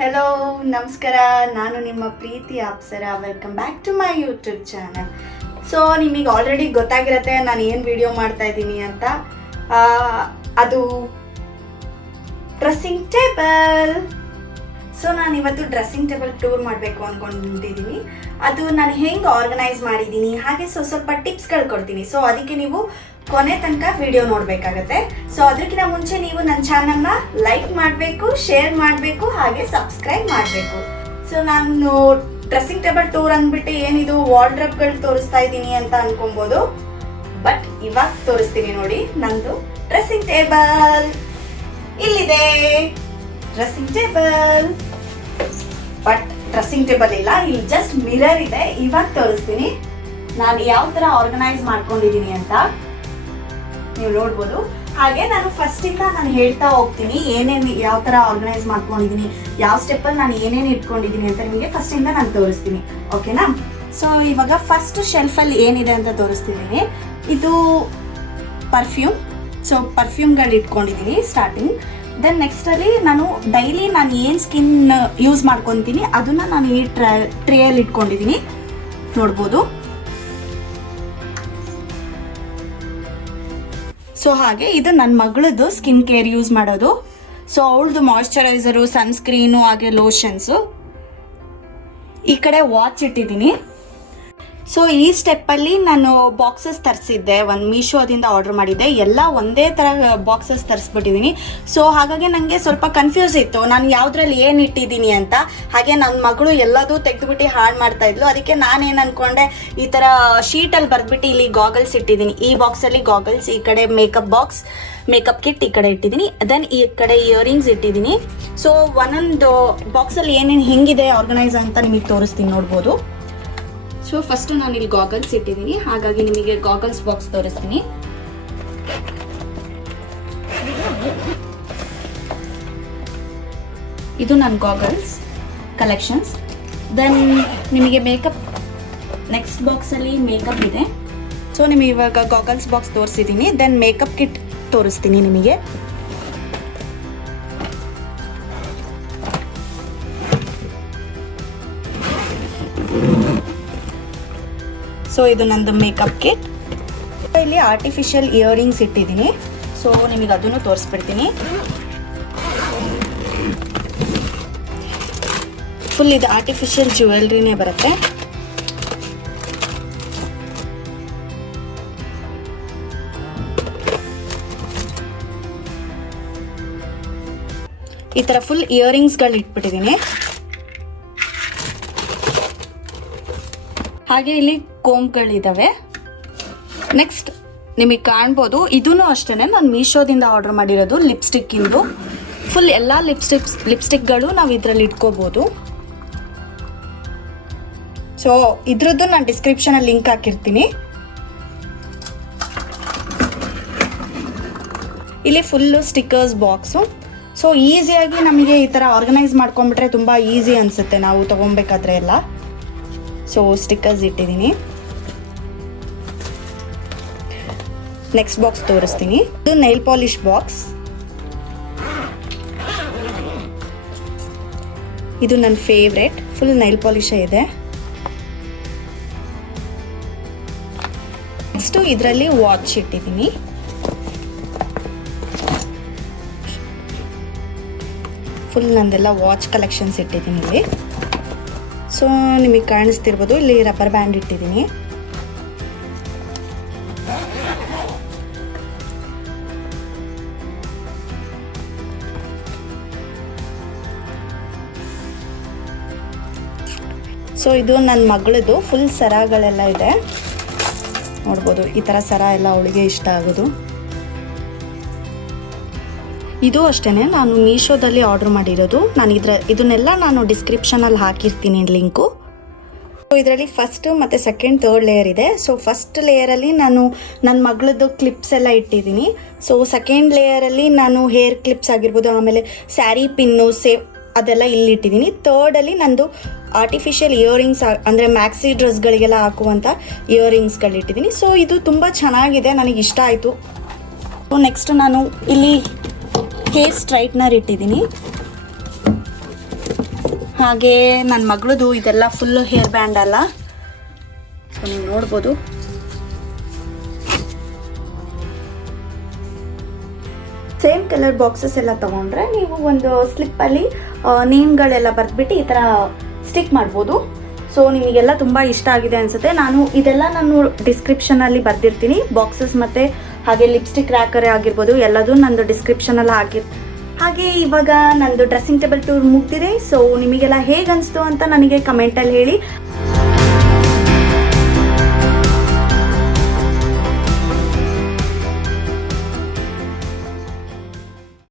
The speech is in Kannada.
ಹೆಲೋ ನಮಸ್ಕಾರ. ನಾನು ನಿಮ್ಮ Preethi Apsara. Welcome back to my YouTube channel. So ನಿಮಗೆ ಆಲ್ರೆಡಿ ಗೊತ್ತಾಗಿರುತ್ತೆ ನಾನು ಏನು ವಿಡಿಯೋ ಮಾಡ್ತಾ ಇದ್ದೀನಿ ಅಂತ. ಅದು ಡ್ರೆಸ್ಸಿಂಗ್ ಟೇಬಲ್. ಸೊ ನಾನು ಇವತ್ತು ಡ್ರೆಸ್ಸಿಂಗ್ ಟೇಬಲ್ ಟೂರ್ ಮಾಡಬೇಕು ಅಂದ್ಕೊಂಡಿದ್ದೀನಿ. ಅದು ನಾನು ಹೆಂಗೆ ಆರ್ಗನೈಸ್ ಮಾಡಿದ್ದೀನಿ, ಹಾಗೆ ಸ್ವಲ್ಪ ಟಿಪ್ಸ್ಗಳು ಕೊಡ್ತೀನಿ. ಸೊ ಅದಕ್ಕೆ ನೀವು ಕೊನೆ ತನಕ ವಿಡಿಯೋ ನೋಡಬೇಕಾಗತ್ತೆ. ಸೊ ಅದಕ್ಕಿಂತ ಮುಂಚೆ ನೀವು ನನ್ನ ಚಾನಲ್ನ ಲೈಕ್ ಮಾಡಬೇಕು, ಶೇರ್ ಮಾಡಬೇಕು, ಹಾಗೆ ಸಬ್ಸ್ಕ್ರೈಬ್ ಮಾಡಬೇಕು. ಸೊ ನಾನು ಡ್ರೆಸ್ಸಿಂಗ್ ಟೇಬಲ್ ಟೂರ್ ಅಂದ್ಬಿಟ್ಟು ಏನಿದು ವಾರ್ಡ್ರೋಬ್ಗಳು ತೋರಿಸ್ತಾ ಇದ್ದೀನಿ ಅಂತ ಅನ್ಕೊಬೋದು. ಬಟ್ ಇವಾಗ ತೋರಿಸ್ತೀನಿ ನೋಡಿ, ನಂದು ಡ್ರೆಸ್ಸಿಂಗ್ ಟೇಬಲ್ ಇಲ್ಲಿದೆ. Dressing table, but dressing table ಇಲ್ಲ, ಇಲ್ಲಿ ಜಸ್ಟ್ ಮಿರರ್ ಇದೆ. ಇವಾಗ ತೋರಿಸ್ತೀನಿ ನಾನು ಯಾವ ಥರ ಆರ್ಗನೈಸ್ ಮಾಡ್ಕೊಂಡಿದ್ದೀನಿ ಅಂತ ನೀವು ನೋಡ್ಬೋದು. ಹಾಗೆ ನಾನು ಫಸ್ಟಿಂದ ನಾನು ಹೇಳ್ತಾ ಹೋಗ್ತೀನಿ ಏನೇನು ಯಾವ ಥರ ಆರ್ಗನೈಸ್ ಮಾಡ್ಕೊಂಡಿದ್ದೀನಿ, ಯಾವ ಸ್ಟೆಪ್ಪಲ್ಲಿ ನಾನು ಏನೇನು ಇಟ್ಕೊಂಡಿದ್ದೀನಿ ಅಂತ ನಿಮಗೆ ಫಸ್ಟಿಂದ ನಾನು ತೋರಿಸ್ತೀನಿ. ಓಕೆನಾ? ಸೊ ಇವಾಗ ಫಸ್ಟ್ ಶೆಲ್ಫಲ್ಲಿ ಏನಿದೆ ಅಂತ ತೋರಿಸ್ತಿದ್ದೀನಿ. ಇದು ಪರ್ಫ್ಯೂಮ್. ಸೊ ಪರ್ಫ್ಯೂಮ್ಗಳು ಇಟ್ಕೊಂಡಿದ್ದೀನಿ ಸ್ಟಾರ್ಟಿಂಗ್. ದೆನ್ ನೆಕ್ಸ್ಟಲ್ಲಿ ನಾನು ಡೈಲಿ ನಾನು ಏನು ಸ್ಕಿನ್ ಯೂಸ್ ಮಾಡ್ಕೊತೀನಿ ಅದನ್ನು ನಾನು ಈ ಟ್ರೇಯಲ್ಲಿ ಇಟ್ಕೊಂಡಿದ್ದೀನಿ, ನೋಡ್ಬೋದು. ಸೊ ಹಾಗೆ ಇದು ನನ್ನ ಮಗಳದ್ದು ಸ್ಕಿನ್ ಕೇರ್ ಯೂಸ್ ಮಾಡೋದು. ಸೊ ಅವಳದು ಮಾಯ್ಶ್ಚರೈಸರು, ಸನ್ಸ್ಕ್ರೀನು, ಹಾಗೆ ಲೋಷನ್ಸು. ಈ ಕಡೆ ವಾಚ್ ಇಟ್ಟಿದ್ದೀನಿ. ಸೊ ಈ ಸ್ಟೆಪ್ಪಲ್ಲಿ ನಾನು ಬಾಕ್ಸಸ್ ತರಿಸಿದ್ದೆ, ಒಂದು ಮೀಶೋದಿಂದ ಆರ್ಡರ್ ಮಾಡಿದ್ದೆ. ಎಲ್ಲ ಒಂದೇ ಥರ ಬಾಕ್ಸಸ್ ತರಿಸ್ಬಿಟ್ಟಿದ್ದೀನಿ. ಸೊ ಹಾಗಾಗಿ ನನಗೆ ಸ್ವಲ್ಪ ಕನ್ಫ್ಯೂಸ್ ಇತ್ತು ನಾನು ಯಾವುದ್ರಲ್ಲಿ ಏನು ಇಟ್ಟಿದ್ದೀನಿ ಅಂತ. ಹಾಗೆ ನನ್ನ ಮಗಳು ಎಲ್ಲದೂ ತೆಗೆದುಬಿಟ್ಟು ಹಾಳು ಮಾಡ್ತಾಯಿದ್ಲು. ಅದಕ್ಕೆ ನಾನೇನು ಅಂದ್ಕೊಂಡೆ, ಈ ಥರ ಶೀಟಲ್ಲಿ ಬರೆದ್ಬಿಟ್ಟು ಇಲ್ಲಿ ಗಾಗಲ್ಸ್ ಇಟ್ಟಿದ್ದೀನಿ. ಈ ಬಾಕ್ಸಲ್ಲಿ ಗಾಗಲ್ಸ್, ಈ ಕಡೆ ಮೇಕಪ್ ಬಾಕ್ಸ್, ಮೇಕಪ್ ಕಿಟ್ ಈ ಕಡೆ ಇಟ್ಟಿದ್ದೀನಿ. ದೆನ್ ಈ ಕಡೆ ಇಯರಿಂಗ್ಸ್ ಇಟ್ಟಿದ್ದೀನಿ. ಸೊ ಒಂದೊಂದು ಬಾಕ್ಸಲ್ಲಿ ಏನೇನು ಹೆಂಗಿದೆ ಆರ್ಗನೈಸ್ ಅಂತ ನಿಮಗೆ ತೋರಿಸ್ತೀನಿ, ನೋಡ್ಬೋದು. ಸೊ ಫಸ್ಟು ನಾನು ಇಲ್ಲಿ ಗಾಗಲ್ಸ್ ಇಟ್ಟಿದ್ದೀನಿ, ಹಾಗಾಗಿ ನಿಮಗೆ ಗಾಗಲ್ಸ್ ಬಾಕ್ಸ್ ತೋರಿಸ್ತೀನಿ. ಇದು ನನ್ನ ಗಾಗಲ್ಸ್ ಕಲೆಕ್ಷನ್ಸ್. ದೆನ್ ನಿಮಗೆ ಮೇಕಪ್, ನೆಕ್ಸ್ಟ್ ಬಾಕ್ಸಲ್ಲಿ ಮೇಕಪ್ ಇದೆ. ಸೊ ನಿಮಗೆ ಇವಾಗ ಗಾಗಲ್ಸ್ ಬಾಕ್ಸ್ ತೋರಿಸಿದ್ದೀನಿ. ದೆನ್ ಮೇಕಪ್ ಕಿಟ್ ತೋರಿಸ್ತೀನಿ ನಿಮಗೆ. ಸೊ ಇದು ನಂದು ಮೇಕಪ್ ಕಿಟ್. ಇಲ್ಲಿ ಆರ್ಟಿಫಿಷಿಯಲ್ ಇಯರಿಂಗ್ಸ್ ಇಟ್ಟಿದ್ದೀನಿ. ಸೊ ನಿಮಗೆ ಅದನ್ನು ತೋರಿಸ್ಬಿಡ್ತೀನಿ. ಫುಲ್ ಇದು ಆರ್ಟಿಫಿಷಿಯಲ್ ಜ್ಯುವೆಲ್ರಿನೇ ಬರುತ್ತೆ. ಈ ಥರ ಫುಲ್ ಇಯರಿಂಗ್ಸ್ಗಳು ಇಟ್ಬಿಟ್ಟಿದ್ದೀನಿ. ಹಾಗೆ ಇಲ್ಲಿ ಕೋಂಬ್ಗಳಿದ್ದಾವೆ. ನೆಕ್ಸ್ಟ್ ನಿಮಗೆ ಕಾಣ್ಬೋದು, ಇದೂ ಅಷ್ಟೇ ನಾನು ಮೀಶೋದಿಂದ ಆರ್ಡರ್ ಮಾಡಿರೋದು ಲಿಪ್ಸ್ಟಿಕ್ಕಿಂದು. ಫುಲ್ ಎಲ್ಲ ಲಿಪ್ಸ್ಟಿಕ್ಗಳು ನಾವು ಇದರಲ್ಲಿ ಇಟ್ಕೋಬೋದು. ಸೊ ಇದ್ರದ್ದು ನಾನು ಡಿಸ್ಕ್ರಿಪ್ಷನಲ್ಲಿ ಲಿಂಕ್ ಹಾಕಿರ್ತೀನಿ. ಇಲ್ಲಿ ಫುಲ್ಲು ಸ್ಟಿಕ್ಕರ್ಸ್ ಬಾಕ್ಸು. ಸೊ ಈಸಿಯಾಗಿ ನಮಗೆ ಈ ಥರ ಆರ್ಗನೈಸ್ ಮಾಡ್ಕೊಂಡ್ಬಿಟ್ರೆ ತುಂಬ ಈಸಿ ಅನಿಸುತ್ತೆ ನಾವು ತೊಗೊಬೇಕಾದ್ರೆ ಎಲ್ಲ. ಸೊ ಸ್ಟಿಕ್ಕರ್ಸ್ ಇಟ್ಟಿದ್ದೀನಿ. ನೆಕ್ಸ್ಟ್ ಬಾಕ್ಸ್ ತೋರಿಸ್ತೀನಿ. ಇದು ನೈಲ್ ಪಾಲಿಶ್ ಬಾಕ್ಸ್. ಇದು ನನ್ನ ಫೇವ್ರೆಟ್, ಫುಲ್ ನೈಲ್ ಪಾಲಿಶೇ ಇದೆ. ನೆಕ್ಸ್ಟು ಇದರಲ್ಲಿ ವಾಚ್ ಇಟ್ಟಿದ್ದೀನಿ. ಫುಲ್ ನಂದೆಲ್ಲ ವಾಚ್ ಕಲೆಕ್ಷನ್ಸ್ ಇಟ್ಟಿದ್ದೀನಿ ಇಲ್ಲಿ. ಸೊ ನಿಮಗೆ ಕಾಣಿಸ್ತಿರ್ಬೋದು, ಇಲ್ಲಿ ರಬ್ಬರ್ ಬ್ಯಾಂಡ್ ಇಟ್ಟಿದ್ದೀನಿ. ಸೊ ಇದು ನನ್ನ ಮಗಳದು ಫುಲ್ ಸರಗಳೆಲ್ಲ ಇದೆ, ನೋಡ್ಬೋದು. ಈ ಥರ ಸರ ಎಲ್ಲ ಅವಳಿಗೆ ಇಷ್ಟ ಆಗೋದು. ಇದು ಅಷ್ಟೇ ನಾನು ಮೀಶೋದಲ್ಲಿ ಆರ್ಡರ್ ಮಾಡಿರೋದು. ನಾನು ಇದನ್ನೆಲ್ಲ ನಾನು ಡಿಸ್ಕ್ರಿಪ್ಷನಲ್ಲಿ ಹಾಕಿರ್ತೀನಿ ಲಿಂಕು. ಸೊ ಇದರಲ್ಲಿ ಫಸ್ಟ್ ಮತ್ತು ಸೆಕೆಂಡ್, ಥರ್ಡ್ ಲೇಯರ್ ಇದೆ. ಸೊ ಫಸ್ಟ್ ಲೇಯರಲ್ಲಿ ನಾನು ನನ್ನ ಮಗಳದ್ದು ಕ್ಲಿಪ್ಸ್ ಎಲ್ಲ ಇಟ್ಟಿದ್ದೀನಿ. ಸೊ ಸೆಕೆಂಡ್ ಲೇಯರಲ್ಲಿ ನಾನು ಹೇರ್ ಕ್ಲಿಪ್ಸ್ ಆಗಿರ್ಬೋದು, ಆಮೇಲೆ ಸ್ಯಾರಿ ಪಿನ್ನು, ಅದೆಲ್ಲ ಇಲ್ಲಿ ಇಟ್ಟಿದ್ದೀನಿ. ಥರ್ಡಲ್ಲಿ ನಂದು ಆರ್ಟಿಫಿಷಿಯಲ್ ಇಯರಿಂಗ್ಸ್, ಅಂದರೆ ಮ್ಯಾಕ್ಸಿ ಡ್ರೆಸ್ಗಳಿಗೆಲ್ಲ ಹಾಕುವಂಥ ಇಯರಿಂಗ್ಸ್ಗಳಿಟ್ಟಿದ್ದೀನಿ. ಸೊ ಇದು ತುಂಬ ಚೆನ್ನಾಗಿದೆ, ನನಗೆ ಇಷ್ಟ ಆಯಿತು. ಸೊ ನೆಕ್ಸ್ಟ್ ನಾನು ಇಲ್ಲಿ ಹೇರ್ ಸ್ಟ್ರೈಟ್ನರ್ ಇಟ್ಟಿದ್ದೀನಿ. ಹಾಗೆ ನನ್ನ ಮಗಳದು ಇದೆಲ್ಲ ಫುಲ್ಲು ಹೇರ್ ಬ್ಯಾಂಡ್ ಅಲ್ಲ, ಸೊ ನೀವು ನೋಡ್ಬೋದು. ಸೇಮ್ ಕಲರ್ ಬಾಕ್ಸಸ್ ಎಲ್ಲ ತೊಗೊಂಡ್ರೆ ನೀವು ಒಂದು ಸ್ಲಿಪ್ಪಲ್ಲಿ ನೇಮ್ಗಳೆಲ್ಲ ಬರೆದ್ಬಿಟ್ಟು ಈ ಥರ ಸ್ಟಿಕ್ ಮಾಡ್ಬೋದು. ಸೊ ನಿಮಗೆಲ್ಲ ತುಂಬ ಇಷ್ಟ ಆಗಿದೆ ಅನಿಸುತ್ತೆ. ಇದೆಲ್ಲ ನಾನು ಡಿಸ್ಕ್ರಿಪ್ಷನಲ್ಲಿ ಬರೆದಿರ್ತೀನಿ, ಬಾಕ್ಸಸ್ ಮತ್ತು ಹಾಗೆ ಲಿಪ್ಸ್ಟಿಕ್ ರ್ಯಾಕರೇ ಆಗಿರ್ಬೋದು, ಎಲ್ಲದೂ ನಂದು ಡಿಸ್ಕ್ರಿಪ್ಷನಲ್ಲಿ ಹಾಗೆ ಇವಾಗ ನಂದು ಡ್ರೆಸ್ಸಿಂಗ್ ಟೇಬಲ್ ಟೂರ್ ಮುಗ್ದಿದೆ. ಸೊ ನಿಮಗೆಲ್ಲ ಹೇಗೆ ಅನಿಸ್ತು ಅಂತ ನನಗೆ ಕಮೆಂಟಲ್ಲಿ ಹೇಳಿ.